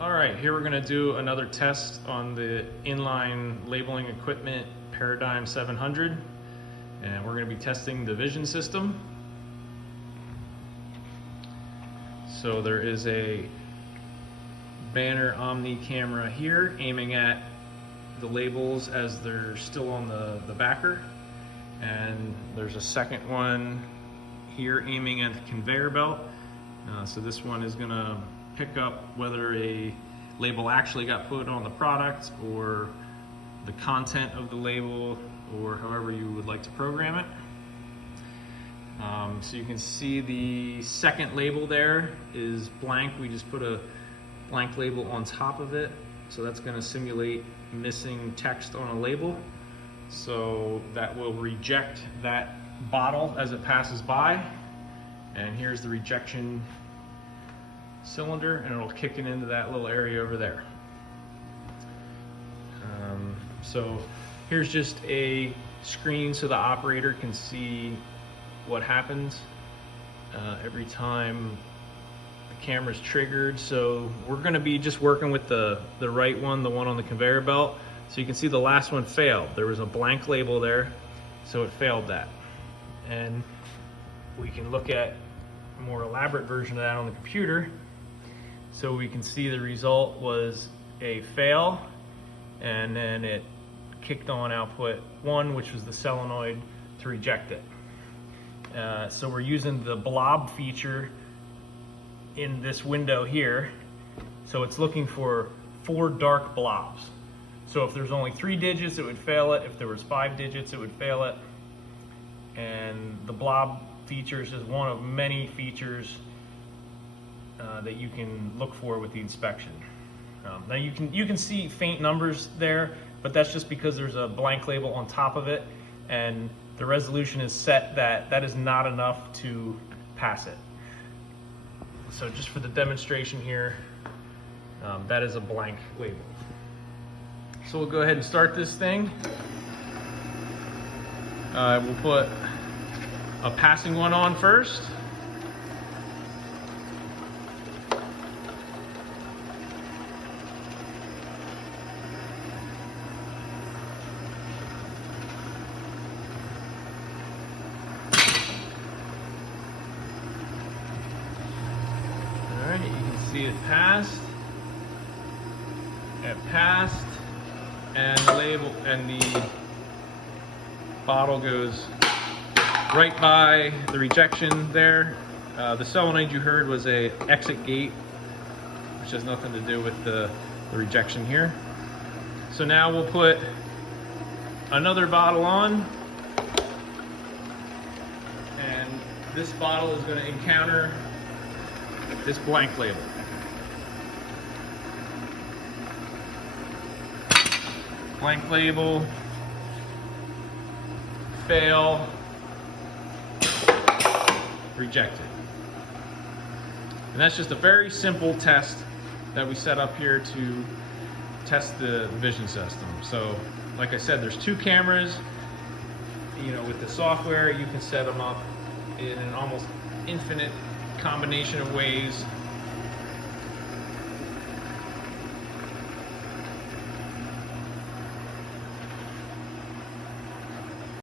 All right, here we're gonna do another test on the inline labeling equipment Paradigm 700. And we're gonna be testing the vision system. So there is a Banner Omni camera here aiming at the labels as they're still on the backer. And there's a second one here aiming at the conveyor belt. So this one is gonna pick up whether a label actually got put on the product or the content of the label, or however you would like to program it. So you can see the second label there is blank. We just put a blank label on top of it. So that's gonna simulate missing text on a label. So that will reject that bottle as it passes by. And here's the rejection cylinder, and it'll kick it into that little area over there. So here's just a screen so the operator can see what happens every time the camera's triggered. So we're gonna be just working with the right one, the one on the conveyor belt. So you can see the last one failed. There was a blank label there, so it failed that. And we can look at a more elaborate version of that on the computer. So we can see the result was a fail, and then it kicked on output 1, which was the solenoid, to reject it. So we're using the blob feature in this window here. So it's looking for 4 dark blobs. So if there's only 3 digits, it would fail it. If there was 5 digits, it would fail it. And the blob feature is just one of many features that you can look for with the inspection. Now you can see faint numbers there, but that's just because there's a blank label on top of it, and the resolution is set that is not enough to pass it. So just for the demonstration here, that is a blank label. So we'll go ahead and start this thing. We'll put a passing one on first. Alright, you can see it passed. It passed. And the label and the bottle goes right by the rejection there. The solenoid you heard was a exit gate, which has nothing to do with the rejection here. So now we'll put another bottle on, and this bottle is going to encounter this blank label. Blank label, fail, rejected. And that's just a very simple test that we set up here to test the vision system. So, like I said, there's 2 cameras. You know, with the software, you can set them up in an almost infinite combination of ways